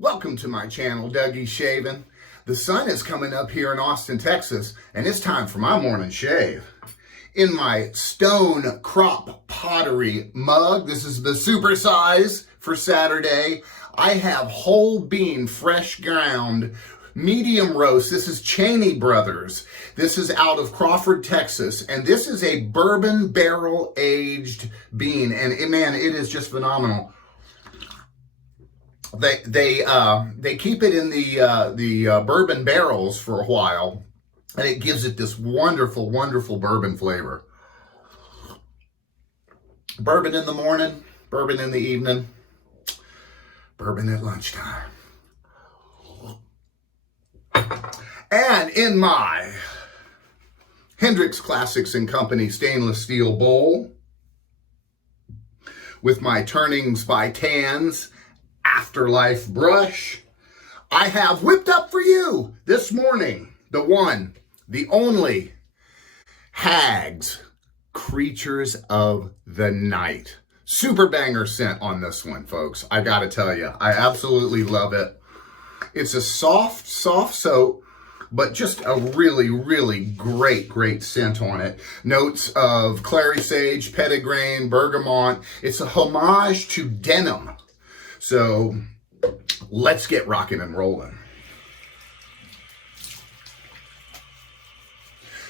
Welcome to my channel, Dougie's Shaving. The sun is coming up here in Austin, Texas, and it's time for my morning shave. In my stone crop pottery mug, this is the super size for Saturday, I have whole bean, fresh ground, medium roast. This is Cheney Brothers. This is out of Crawford, Texas, and this is a bourbon barrel aged bean, and man, it is just phenomenal. They keep it in the bourbon barrels for a while, and it gives it this wonderful, wonderful bourbon flavor. Bourbon in the morning, bourbon in the evening, bourbon at lunchtime. And in my Hendrick's Classics & Company stainless steel bowl, with my TurningzbyTanZ Afterlife brush, I have whipped up for you this morning the one, the only HAGS Creatures of the Night. Super banger scent on this one, folks. I gotta tell you, I absolutely love it. It's a soft soap, but just a really, really great scent on it. Notes of clary sage, petitgrain, bergamot. It's a homage to denim. So let's get rocking and rolling.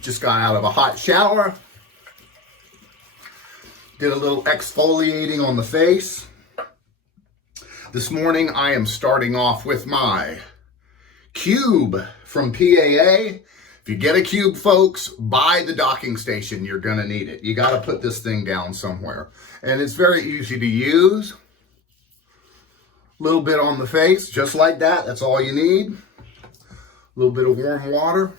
Just got out of a hot shower. Did a little exfoliating on the face. This morning I am starting off with my cube from PAA. If you get a cube, folks, buy the docking station. You're gonna need it. You gotta put this thing down somewhere. And it's very easy to use. Little bit on the face, just like that. That's all you need. A little bit of warm water.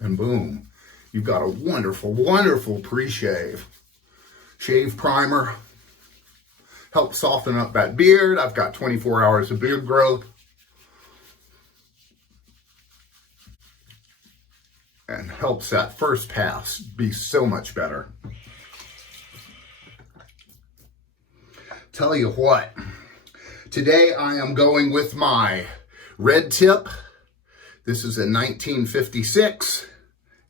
And boom, you've got a wonderful, wonderful pre-shave. Shave primer. Helps soften up that beard. I've got 24 hours of beard growth. And helps that first pass be so much better. Tell you what, today I am going with my red tip. This is a 1956,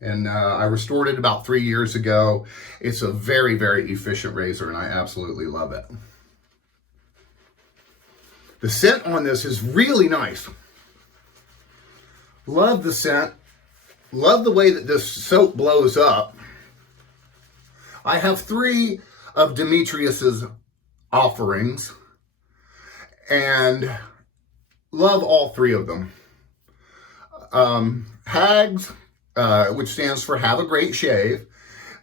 and I restored it about 3 years ago. It's a very, very efficient razor, and I absolutely love it. The scent on this is really nice. Love the scent. Love the way that this soap blows up. I have 3 of Demetrius's offerings and love all 3 of them. HAGS, which stands for Have a Great Shave,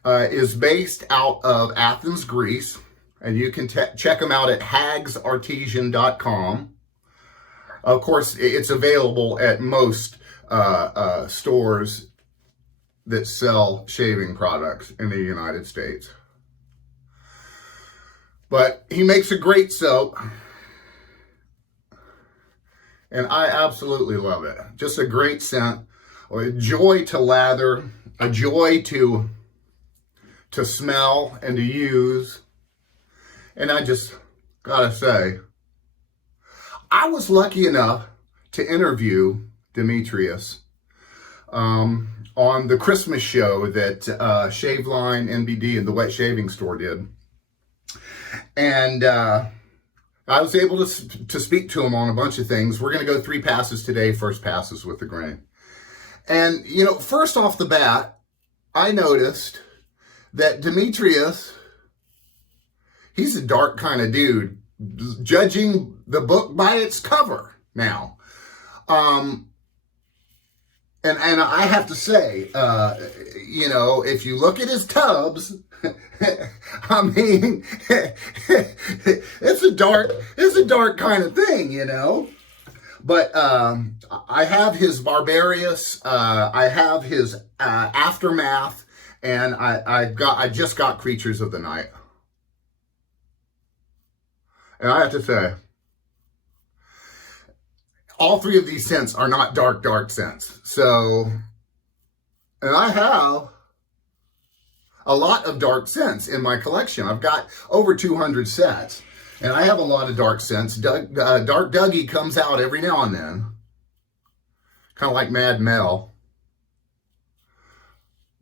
is based out of Athens, Greece, and you can check them out at hagsartesian.com. Of course, it's available at most stores that sell shaving products in the United States. But he makes a great soap, and I absolutely love it. Just a great scent, a joy to lather, a joy to smell and to use. And I just gotta say, I was lucky enough to interview Demetrius on the Christmas show that Shaveline, NBD, and the Wet Shaving Store did. And I was able to speak to him on a bunch of things. We're going to go 3 passes today. First passes with the grain. And, you know, first off the bat, I noticed that Demetrius, he's a dark kind of dude, judging the book by its cover now. And I have to say, you know, if you look at his tubs, I mean, it's a dark kind of thing, you know. But I have his Barbarius, I have his Aftermath, and I just got Creatures of the Night. And I have to say, all 3 of these scents are not dark scents. So, and I have a lot of dark scents in my collection. I've got over 200 sets. And I have a lot of dark scents. Dark Dougie comes out every now and then. Kind of like Mad Mel.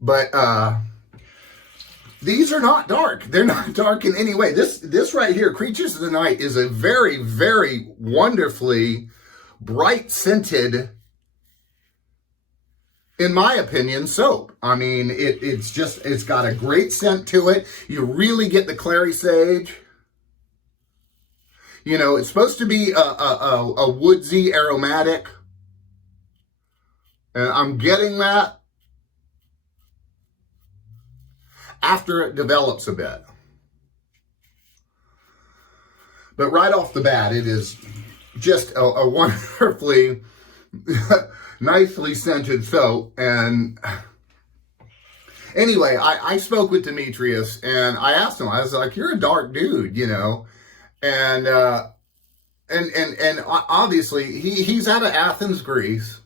But these are not dark. They're not dark in any way. This right here, Creatures of the Night, is a very, very wonderfully bright scented, in my opinion, soap. I mean, it's got a great scent to it. You really get the clary sage. You know, it's supposed to be a woodsy aromatic. And I'm getting that after it develops a bit. But right off the bat, it is just a wonderfully nicely scented soap. And anyway, I spoke with Demetrius and I asked him, I was like, you're a dark dude, you know. And obviously he's out of Athens, Greece,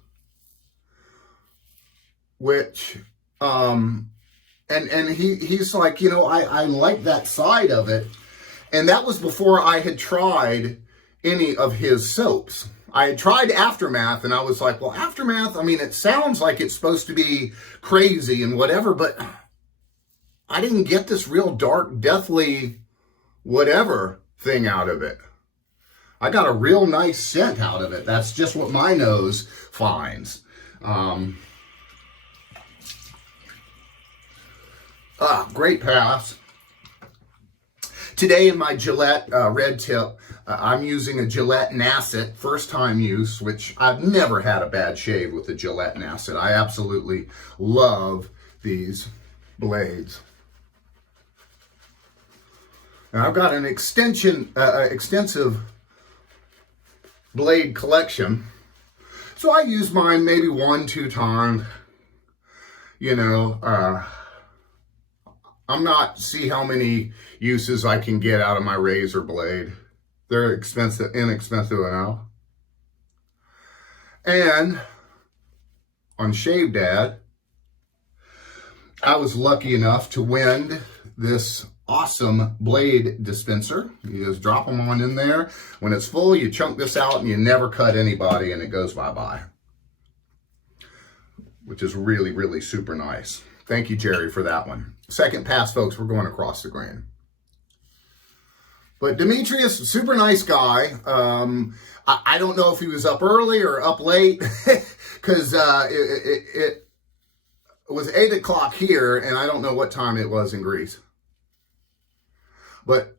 which and he's like, you know, I like that side of it. And that was before I had tried any of his soaps. I had tried Aftermath and I was like, well, Aftermath, I mean, it sounds like it's supposed to be crazy and whatever, but I didn't get this real dark, deathly whatever thing out of it. I got a real nice scent out of it. That's just what my nose finds. Great pass. Today in my Gillette red tip, I'm using a Gillette Nacet, first time use, which I've never had a bad shave with a Gillette Nacet. I absolutely love these blades. Now I've got an extensive blade collection, so I use mine maybe 1-2 times. You know, I'm not see how many uses I can get out of my razor blade. They're inexpensive enough. And on Shave Dad, I was lucky enough to win this awesome blade dispenser. You just drop them on in there. When it's full, you chunk this out and you never cut anybody and it goes bye-bye. Which is really, really super nice. Thank you, Jerry, for that one. Second pass, folks, we're going across the grain. But Demetrius, super nice guy. I don't know if he was up early or up late, because it was 8 o'clock here, and I don't know what time it was in Greece. But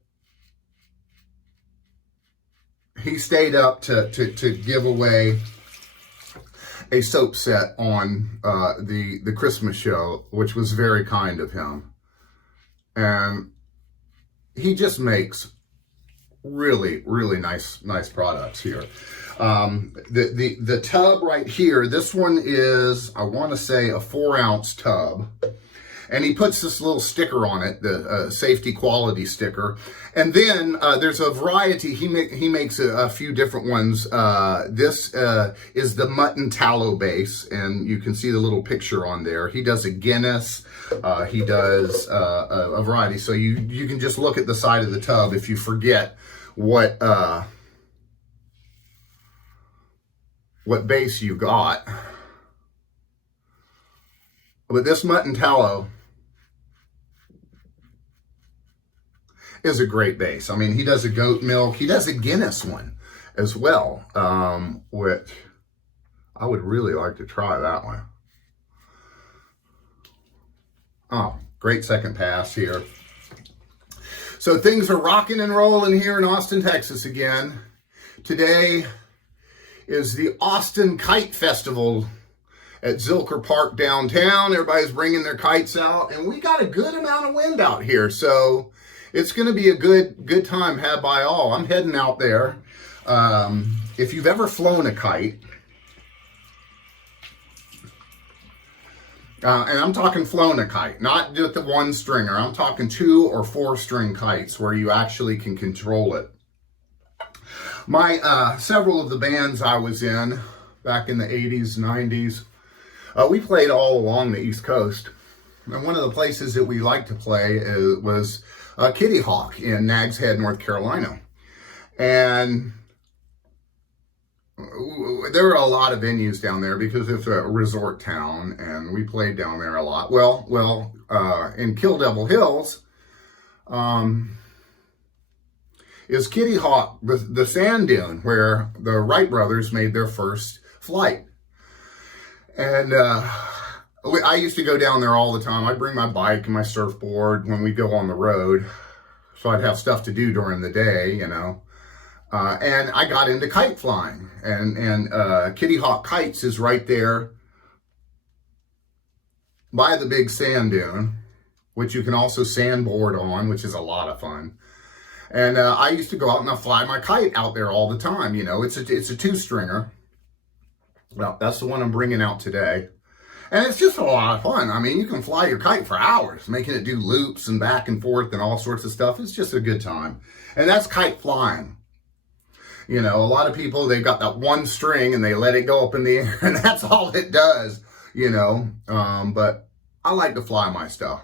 he stayed up to give away a soap set on the Christmas show, which was very kind of him. And he just makes really, really nice products here. The tub right here, this one is, I want to say, a 4-ounce tub. And he puts this little sticker on it, the safety quality sticker. And then there's a variety. He makes a few different ones. This is the mutton tallow base, and you can see the little picture on there. He does a Guinness. He does a variety. So you can just look at the side of the tub if you forget what base you got. But this mutton tallow is a great base. I mean, he does a goat milk. He does a Guinness one as well, which I would really like to try that one. Oh, great second pass here. So things are rocking and rolling here in Austin, Texas again. Today is the Austin Kite Festival at Zilker Park downtown. Everybody's bringing their kites out, and we got a good amount of wind out here, so it's going to be a good time had by all. I'm heading out there. If you've ever flown a kite, and I'm talking flown a kite, not just the one stringer. I'm talking 2 or 4 string kites where you actually can control it. My several of the bands I was in back in the 80s, 90s, we played all along the East Coast. And one of the places that we liked to play was Kitty Hawk in Nags Head, North Carolina. And there are a lot of venues down there because it's a resort town, and we played down there a lot. Well, in Kill Devil Hills, is Kitty Hawk, the sand dune where the Wright brothers made their first flight. And I used to go down there all the time. I'd bring my bike and my surfboard when we go on the road, so I'd have stuff to do during the day, you know. And I got into kite flying, and Kitty Hawk Kites is right there by the big sand dune, which you can also sandboard on, which is a lot of fun. And I used to go out and I fly my kite out there all the time. You know, it's a two-stringer. Well, that's the one I'm bringing out today. And it's just a lot of fun. I mean, you can fly your kite for hours, making it do loops and back and forth and all sorts of stuff. It's just a good time. And that's kite flying. You know, a lot of people, they've got that one string and they let it go up in the air, and that's all it does, you know. But I like to fly my stuff.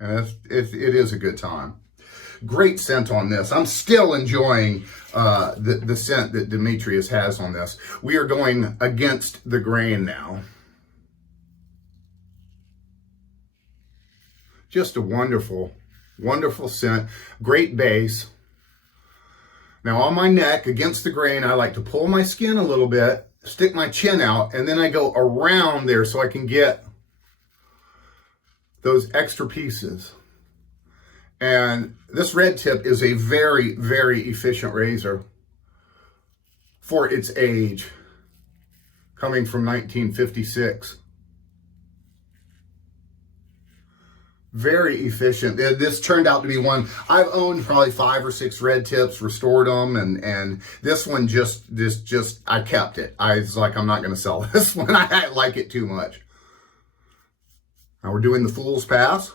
And it is a good time. Great scent on this. I'm still enjoying the scent that Demetrius has on this. We are going against the grain now. Just a wonderful, wonderful scent. Great base. Now on my neck, against the grain, I like to pull my skin a little bit, stick my chin out, and then I go around there so I can get those extra pieces. And this red tip is a very, very efficient razor for its age, coming from 1956. Very efficient. This turned out to be one. I've owned probably 5 or 6 red tips, restored them, and this one just I kept it. I was like, I'm not going to sell this one. I like it too much. Now we're doing the Fool's Pass.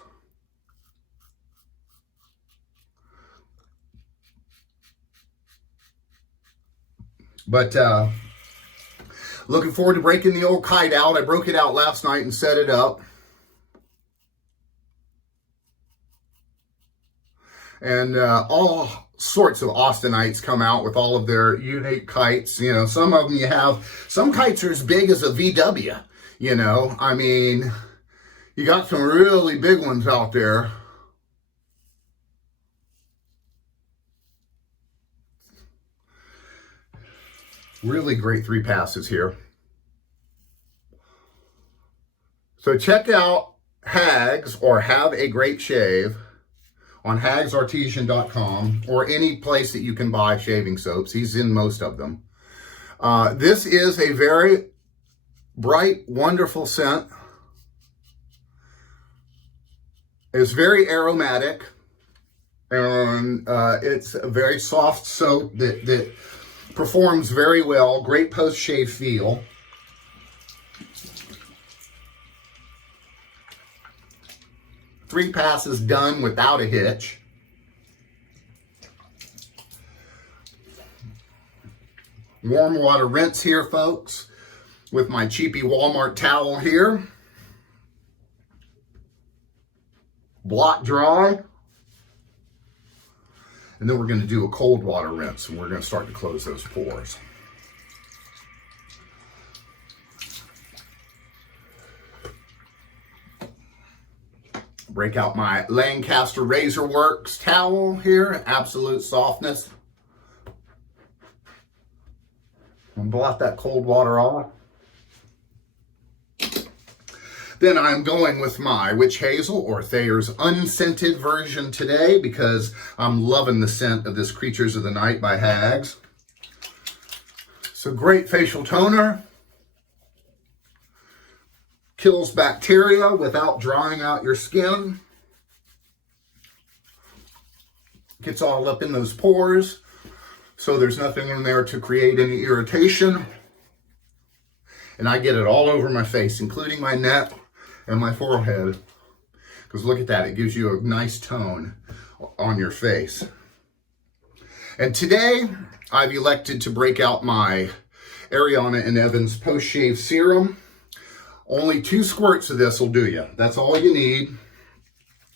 But looking forward to breaking the old kite out. I broke it out last night and set it up. And all sorts of Austinites come out with all of their unique kites. You know, some of them some kites are as big as a VW, you know. I mean, you got some really big ones out there. Really great 3 passes here. So check out HAGS, or Have a Great Shave, on hagsartesian.com, or any place that you can buy shaving soaps. He's in most of them. This is a very bright, wonderful scent. It's very aromatic, and it's a very soft soap that performs very well. Great post-shave feel. Three passes done without a hitch. Warm water rinse here, folks, with my cheapy Walmart towel here. Blot dry. And then we're going to do a cold water rinse, and we're going to start to close those pores. Break out my Lancaster Razor Works towel here, absolute softness. And blot that cold water off. Then I'm going with my Witch Hazel or Thayers unscented version today because I'm loving the scent of this Creatures of the Night by HAGS. So great facial toner. Kills bacteria without drying out your skin. Gets all up in those pores, so there's nothing in there to create any irritation. And I get it all over my face, including my neck and my forehead. Because look at that, it gives you a nice tone on your face. And today, I've elected to break out my Ariana and Evans post-shave serum. Only 2 squirts of this will do you. That's all you need.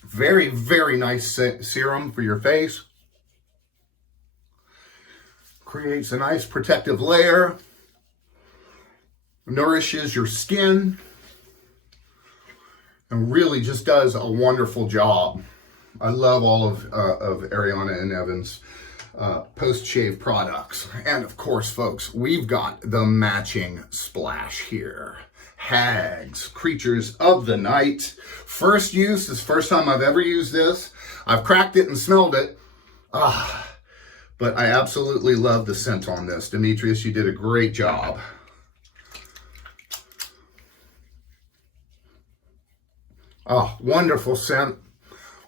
Very, very nice serum for your face. Creates a nice protective layer. Nourishes your skin. And really just does a wonderful job. I love all of Ariana and Evan's post-shave products. And of course, folks, we've got the matching splash here. HAGS, Creatures of the Night. First use, this is the first time I've ever used this. I've cracked it and smelled it. But I absolutely love the scent on this. Demetrius, you did a great job. Oh, wonderful scent.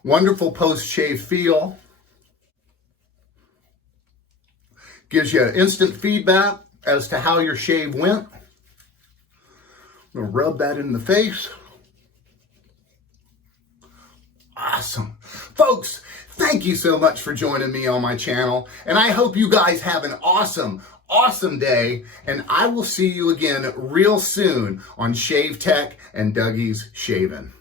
Wonderful post-shave feel. Gives you instant feedback as to how your shave went. I'm going to rub that in the face. Awesome. Folks, thank you so much for joining me on my channel. And I hope you guys have an awesome day. And I will see you again real soon on Shave Tech and Dougie's Shaving.